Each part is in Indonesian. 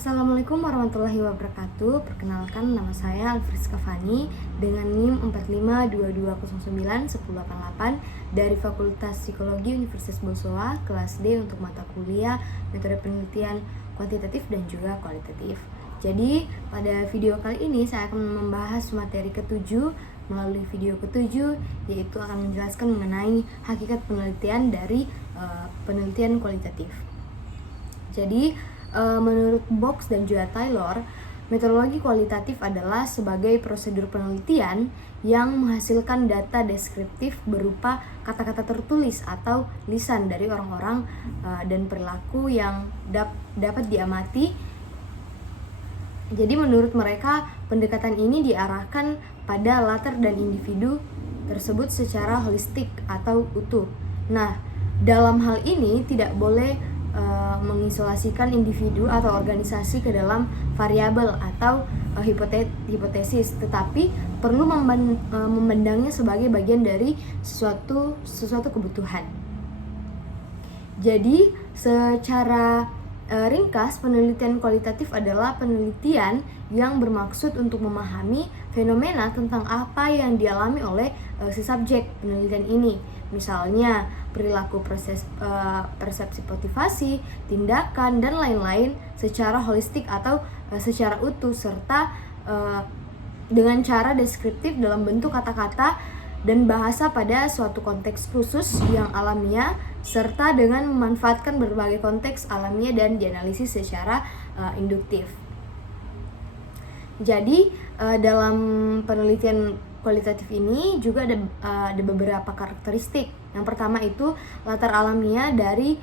Assalamualaikum warahmatullahi wabarakatuh. Perkenalkan, nama saya Alfriska Fani dengan NIM 4522091088 dari Fakultas Psikologi Universitas Bosowa, kelas D untuk mata kuliah metode penelitian kuantitatif dan juga kualitatif. Jadi, pada video kali ini saya akan membahas materi ke-7 melalui video ke-7, yaitu akan menjelaskan mengenai hakikat penelitian dari penelitian kualitatif. Jadi, menurut Box dan juga Taylor, metodologi kualitatif adalah sebagai prosedur penelitian yang menghasilkan data deskriptif berupa kata-kata tertulis atau lisan dari orang-orang dan perilaku yang dapat diamati. Jadi menurut mereka, pendekatan ini diarahkan pada latar dan individu tersebut secara holistik atau utuh. Nah, dalam hal ini tidak boleh mengisolasikan individu atau organisasi ke dalam variabel atau hipotesis, tetapi perlu memandangnya sebagai bagian dari suatu kebutuhan. Jadi, secara ringkas, penelitian kualitatif adalah penelitian yang bermaksud untuk memahami fenomena tentang apa yang dialami oleh si subjek penelitian ini. Misalnya, perilaku, persepsi motivasi, tindakan, dan lain-lain secara holistik atau secara utuh, serta dengan cara deskriptif dalam bentuk kata-kata dan bahasa pada suatu konteks khusus yang alamiah, serta dengan memanfaatkan berbagai konteks alamiah dan dianalisis secara induktif. Jadi, dalam penelitian kualitatif ini juga ada beberapa karakteristik. Yang pertama itu latar alamiah. Jadi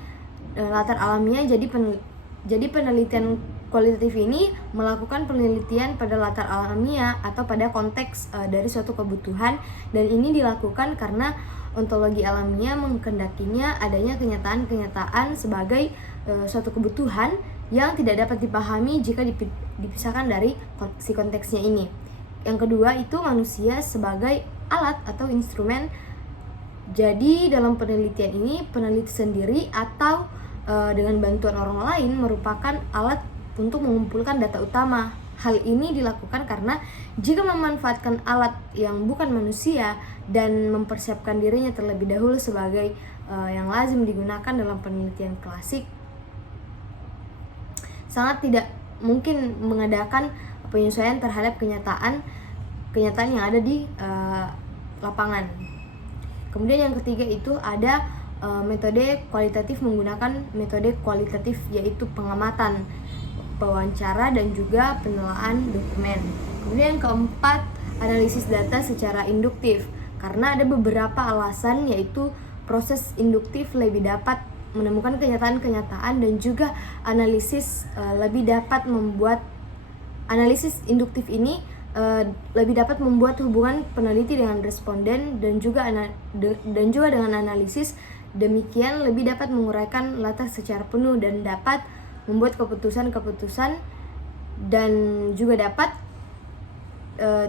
penelitian kualitatif ini melakukan penelitian pada latar alamiah atau pada konteks dari suatu kebutuhan, dan ini dilakukan karena ontologi alamiah mengkendakinya adanya kenyataan-kenyataan sebagai suatu kebutuhan yang tidak dapat dipahami jika dipisahkan dari si konteksnya ini. Yang kedua itu manusia sebagai alat atau instrumen. Jadi dalam penelitian ini, peneliti sendiri atau dengan bantuan orang lain merupakan alat untuk mengumpulkan data utama. Hal ini dilakukan karena jika memanfaatkan alat yang bukan manusia dan mempersiapkan dirinya terlebih dahulu sebagai yang lazim digunakan dalam penelitian klasik, sangat tidak mungkin mengadakan penyesuaian terhadap kenyataan yang ada di lapangan. Kemudian yang ketiga itu ada metode kualitatif menggunakan metode kualitatif, yaitu pengamatan, wawancara, dan juga penelaahan dokumen. Kemudian yang keempat, analisis data secara induktif. Karena ada beberapa alasan, yaitu proses induktif lebih dapat menemukan kenyataan-kenyataan dan juga analisis induktif ini lebih dapat membuat hubungan peneliti dengan responden dan juga dengan analisis. Demikian lebih dapat menguraikan latar secara penuh dan dapat membuat keputusan-keputusan, dan juga dapat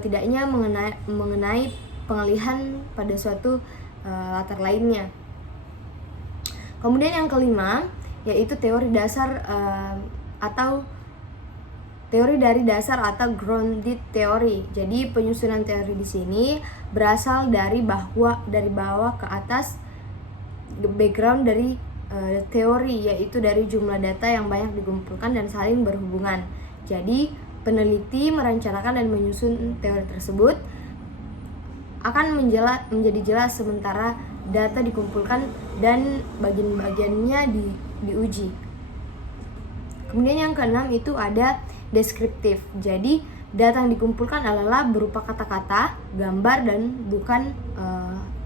tidaknya mengenai pengalihan pada suatu latar lainnya. Kemudian yang kelima yaitu teori dari dasar atau grounded theory. Jadi penyusunan teori di sini berasal dari bawah ke atas, background dari teori, yaitu dari jumlah data yang banyak dikumpulkan dan saling berhubungan. Jadi peneliti merencanakan dan menyusun teori tersebut akan menjadi jelas sementara data dikumpulkan dan bagian-bagiannya diuji. Kemudian yang keenam itu ada deskriptif. Jadi data yang dikumpulkan adalah berupa kata-kata, gambar, dan bukan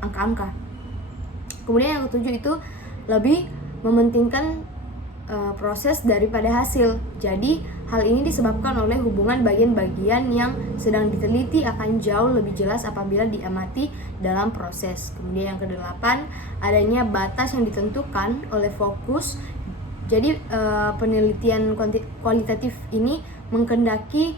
angka-angka. Kemudian yang ketujuh itu lebih mementingkan proses daripada hasil. Jadi hal ini disebabkan oleh hubungan bagian-bagian yang sedang diteliti akan jauh lebih jelas apabila diamati dalam proses. Kemudian yang kedelapan, adanya batas yang ditentukan oleh fokus. Jadi penelitian kualitatif ini mengkendaki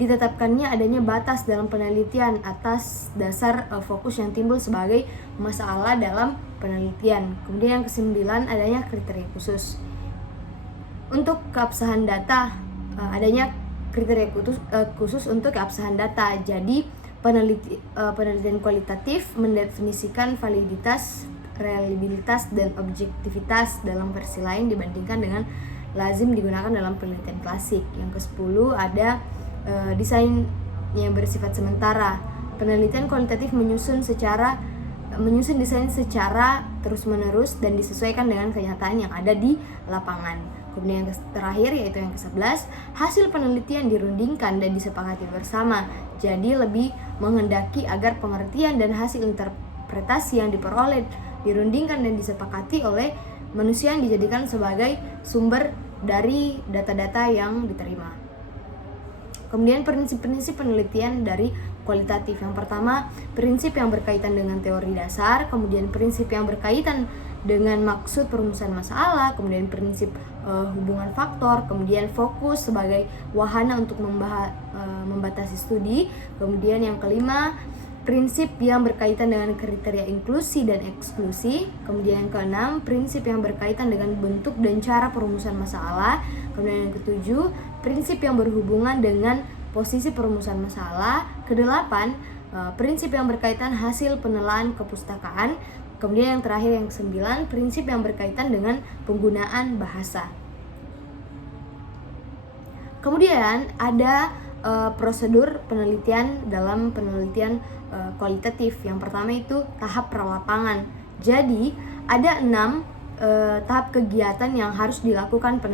ditetapkannya adanya batas dalam penelitian atas dasar fokus yang timbul sebagai masalah dalam penelitian. Kemudian yang kesembilan, adanya kriteria khusus. Untuk keabsahan data adanya kriteria khusus untuk keabsahan data. Jadi penelitian kualitatif mendefinisikan validitas, reliabilitas, dan objektivitas dalam versi lain dibandingkan dengan lazim digunakan dalam penelitian klasik. Yang ke-10 ada desain yang bersifat sementara. Penelitian kualitatif menyusun desain secara terus-menerus dan disesuaikan dengan kenyataan yang ada di lapangan. Kemudian yang terakhir yaitu yang ke-11, hasil penelitian dirundingkan dan disepakati bersama. Jadi lebih menghendaki agar pengertian dan hasil interpretasi yang diperoleh dirundingkan dan disepakati oleh manusia yang dijadikan sebagai sumber dari data-data yang diterima. Kemudian prinsip-prinsip penelitian dari kualitatif. Yang pertama, prinsip yang berkaitan dengan teori dasar, kemudian prinsip yang berkaitan dengan maksud perumusan masalah, kemudian prinsip hubungan faktor, kemudian fokus sebagai wahana untuk membatasi studi, kemudian yang kelima, prinsip yang berkaitan dengan kriteria inklusi dan eksklusi, kemudian yang keenam, prinsip yang berkaitan dengan bentuk dan cara perumusan masalah, kemudian yang ketujuh, prinsip yang berhubungan dengan posisi perumusan masalah, kedelapan, prinsip yang berkaitan hasil penelaahan kepustakaan, kemudian yang terakhir yang ke-9, prinsip yang berkaitan dengan penggunaan bahasa. Kemudian ada prosedur penelitian dalam penelitian kualitatif. Yang pertama itu tahap pralapangan. Jadi ada 6 tahap kegiatan yang harus dilakukan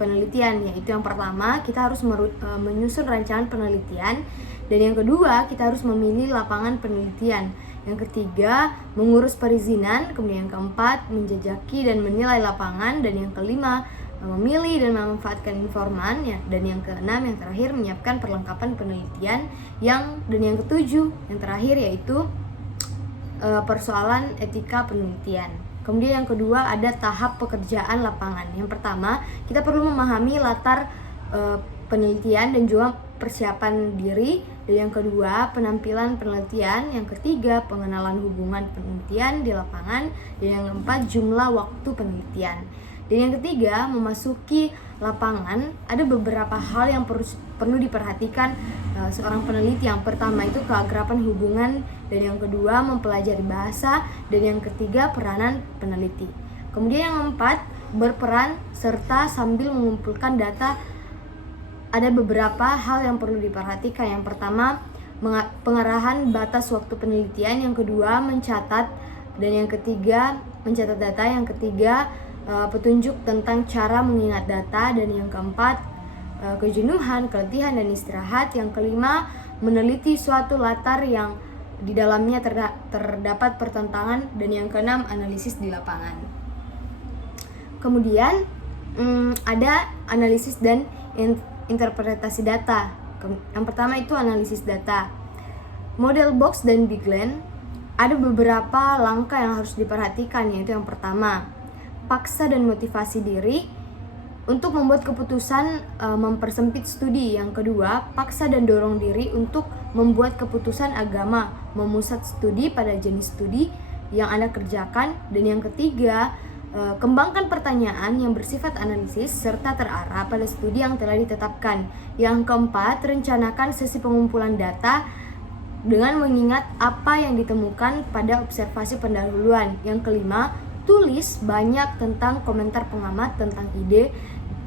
penelitian, yaitu yang pertama kita harus menyusun rancangan penelitian, dan yang kedua kita harus memilih lapangan penelitian, yang ketiga mengurus perizinan, kemudian yang keempat menjajaki dan menilai lapangan, dan yang kelima memilih dan memanfaatkan informan, dan yang keenam yang terakhir menyiapkan perlengkapan penelitian, dan yang ketujuh yang terakhir yaitu persoalan etika penelitian. Kemudian yang kedua ada tahap pekerjaan lapangan. Yang pertama kita perlu memahami latar penelitian dan juga persiapan diri, dan yang kedua penampilan penelitian, yang ketiga pengenalan hubungan penelitian di lapangan, dan yang keempat jumlah waktu penelitian. Dan yang ketiga, memasuki lapangan, ada beberapa hal yang perlu diperhatikan seorang peneliti. Yang pertama itu keakraban hubungan, dan yang kedua mempelajari bahasa, dan yang ketiga peranan peneliti. Kemudian yang keempat, berperan serta sambil mengumpulkan data. Ada beberapa hal yang perlu diperhatikan. Yang pertama, pengarahan batas waktu penelitian, yang kedua mencatat, dan yang ketiga mencatat data, yang ketiga petunjuk tentang cara mengingat data, dan yang keempat kejenuhan, keletihan, dan istirahat, yang kelima meneliti suatu latar yang di dalamnya terdapat pertentangan, dan yang keenam analisis di lapangan. Kemudian ada analisis dan interpretasi data. Yang pertama itu analisis data. Model box dan Bigland, ada beberapa langkah yang harus diperhatikan, yaitu yang pertama, paksa dan motivasi diri untuk membuat keputusan mempersempit studi. Yang kedua, paksa dan dorong diri untuk membuat keputusan agama, memusat studi pada jenis studi yang Anda kerjakan. Dan yang ketiga, kembangkan pertanyaan yang bersifat analisis serta terarah pada studi yang telah ditetapkan. Yang keempat, rencanakan sesi pengumpulan data dengan mengingat apa yang ditemukan pada observasi pendahuluan. Yang kelima, tulis banyak tentang komentar pengamat tentang ide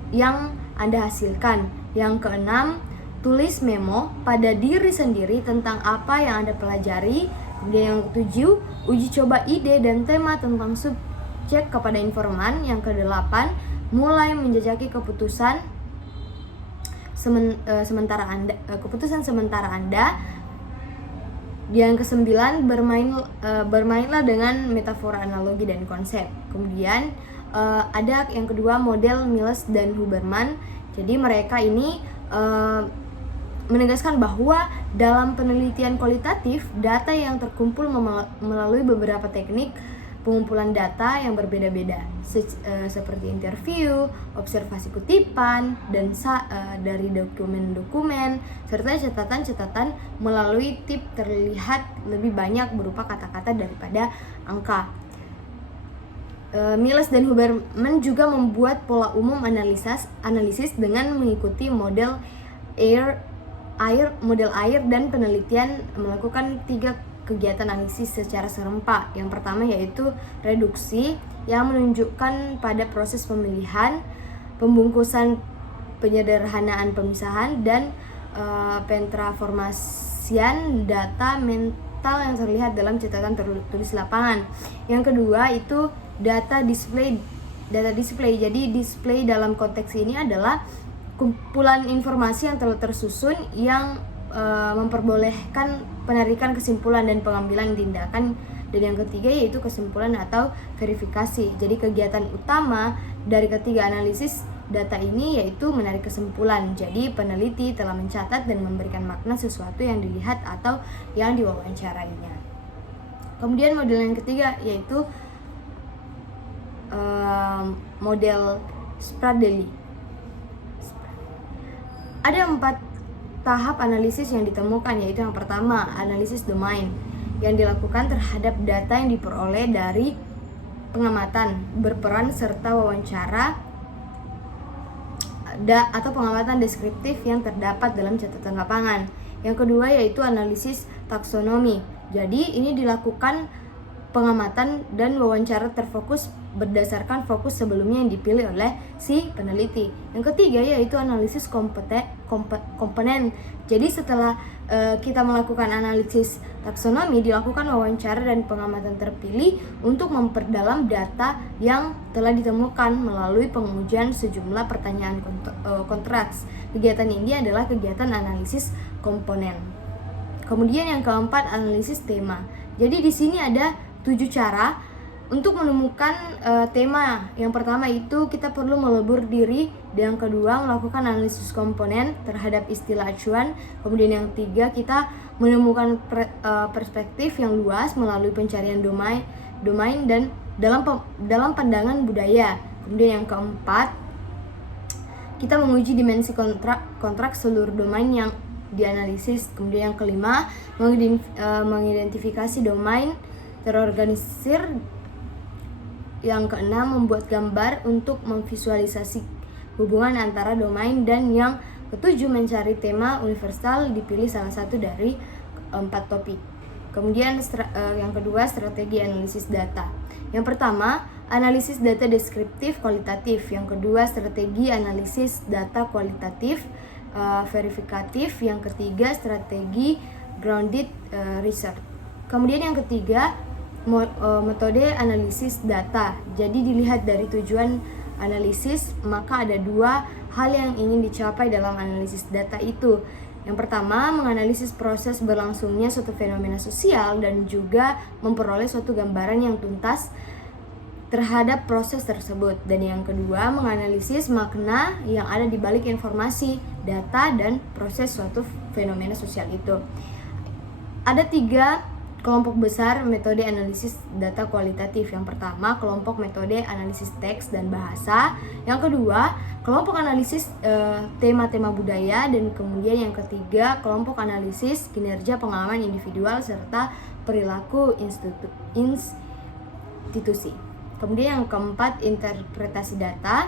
yang Anda hasilkan. Yang keenam, tulis memo pada diri sendiri tentang apa yang Anda pelajari. Kemudian yang ketujuh, uji coba ide dan tema tentang subjek kepada informan. Yang kedelapan, mulai menjajaki keputusan sementara Anda. Yang kesembilan, bermainlah dengan metafora, analogi, dan konsep. Kemudian ada yang kedua, model Miles dan Huberman. Jadi mereka ini menegaskan bahwa dalam penelitian kualitatif, data yang terkumpul melalui beberapa teknik pengumpulan data yang berbeda-beda, seperti interview, observasi kutipan, dan dari dokumen-dokumen, serta catatan-catatan melalui tip terlihat lebih banyak berupa kata-kata daripada angka. Miles dan Huberman juga membuat pola umum analisis dengan mengikuti model air dan penelitian melakukan 3 kegiatan analisis secara serempak. Yang pertama yaitu reduksi yang menunjukkan pada proses pemilihan, pembungkusan, penyederhanaan pemisahan, dan pentransformasian data mental yang terlihat dalam catatan tertulis lapangan. Yang kedua itu data display. Jadi display dalam konteks ini adalah kumpulan informasi yang telah tersusun yang memperbolehkan penarikan kesimpulan dan pengambilan tindakan. Dan yang ketiga yaitu kesimpulan atau verifikasi. Jadi kegiatan utama dari ketiga analisis data ini yaitu menarik kesimpulan. Jadi peneliti telah mencatat dan memberikan makna sesuatu yang dilihat atau yang diwawancarainya. Kemudian model yang ketiga yaitu model Spradelli. Ada 4 tahap analisis yang ditemukan, yaitu yang pertama analisis domain yang dilakukan terhadap data yang diperoleh dari pengamatan berperan serta wawancara atau pengamatan deskriptif yang terdapat dalam catatan lapangan. Yang kedua yaitu analisis taksonomi. Jadi ini dilakukan pengamatan dan wawancara terfokus berdasarkan fokus sebelumnya yang dipilih oleh si peneliti. Yang ketiga yaitu analisis komponen. Jadi setelah kita melakukan analisis taksonomi, dilakukan wawancara dan pengamatan terpilih untuk memperdalam data yang telah ditemukan melalui pengujian sejumlah pertanyaan kontraks. Kegiatan ini adalah kegiatan analisis komponen. Kemudian yang keempat analisis tema. Jadi di sini ada 7 cara untuk menemukan tema. Yang pertama itu kita perlu melebur diri. Dan yang kedua melakukan analisis komponen terhadap istilah acuan. Kemudian yang ketiga kita menemukan perspektif yang luas melalui pencarian domain dan dalam pandangan budaya. Kemudian yang keempat kita menguji dimensi kontrak seluruh domain yang dianalisis. Kemudian yang kelima mengidentifikasi domain terorganisir. Yang keenam membuat gambar untuk memvisualisasi hubungan antara domain. Dan yang ketujuh mencari tema universal, dipilih salah satu dari 4 topik. Kemudian yang kedua strategi analisis data. Yang pertama analisis data deskriptif kualitatif. Yang kedua strategi analisis data kualitatif verifikatif. Yang ketiga strategi grounded research. Kemudian yang ketiga metode analisis data. Jadi dilihat dari tujuan analisis, maka ada 2 hal yang ingin dicapai dalam analisis data itu. Yang pertama, menganalisis proses berlangsungnya suatu fenomena sosial dan juga memperoleh suatu gambaran yang tuntas terhadap proses tersebut. Dan yang kedua, menganalisis makna yang ada di balik informasi, data, dan proses suatu fenomena sosial itu. Ada 3 kelompok besar metode analisis data kualitatif. Yang pertama, kelompok metode analisis teks dan bahasa. Yang kedua, kelompok analisis tema-tema budaya. Dan kemudian yang ketiga, kelompok analisis kinerja pengalaman individual serta perilaku institusi. Kemudian yang keempat, interpretasi data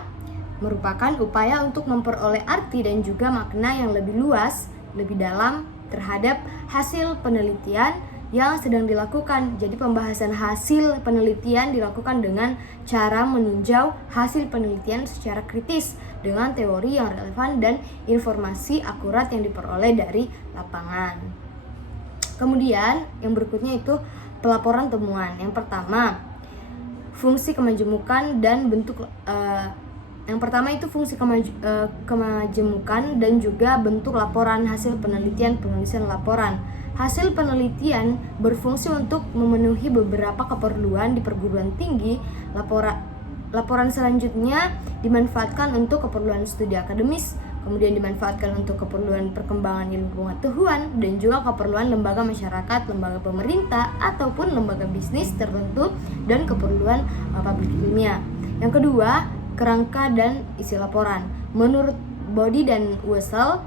merupakan upaya untuk memperoleh arti dan juga makna yang lebih luas, lebih dalam terhadap hasil penelitian yang sedang dilakukan. Jadi pembahasan hasil penelitian dilakukan dengan cara meninjau hasil penelitian secara kritis dengan teori yang relevan dan informasi akurat yang diperoleh dari lapangan. Kemudian yang berikutnya itu pelaporan temuan. Yang pertama, fungsi kemajemukan dan bentuk kemajemukan dan juga bentuk laporan hasil penelitian, penulisan laporan. Hasil penelitian berfungsi untuk memenuhi beberapa keperluan di perguruan tinggi. Laporan selanjutnya dimanfaatkan untuk keperluan studi akademis, kemudian dimanfaatkan untuk keperluan perkembangan ilmu pengetahuan dan juga keperluan lembaga masyarakat, lembaga pemerintah ataupun lembaga bisnis tertentu dan keperluan publik ilmiah. Yang kedua, kerangka dan isi laporan. Menurut Body dan Wessel,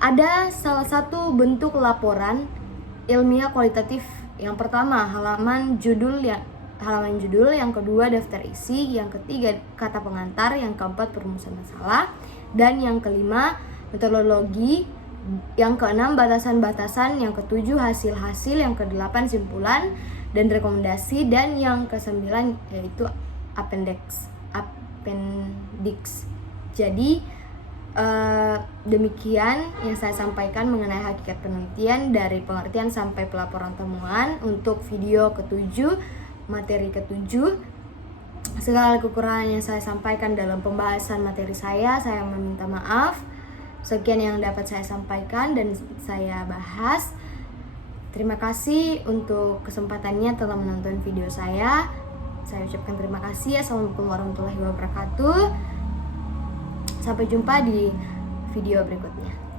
ada salah satu bentuk laporan ilmiah kualitatif. Yang pertama, halaman judul halaman judul, yang kedua daftar isi, yang ketiga kata pengantar, yang keempat perumusan masalah, dan yang kelima metodologi, yang keenam batasan-batasan, yang ketujuh hasil-hasil, yang kedelapan simpulan dan rekomendasi, dan yang kesembilan yaitu appendix. Jadi demikian yang saya sampaikan mengenai hakikat penelitian dari pengertian sampai pelaporan temuan untuk video ke-7, materi ke-7. Segala kekurangan yang saya sampaikan dalam pembahasan materi saya meminta maaf. Sekian yang dapat saya sampaikan dan saya bahas. Terima kasih untuk kesempatannya telah menonton video saya. Saya ucapkan terima kasih. Assalamualaikum warahmatullahi wabarakatuh. Sampai jumpa di video berikutnya.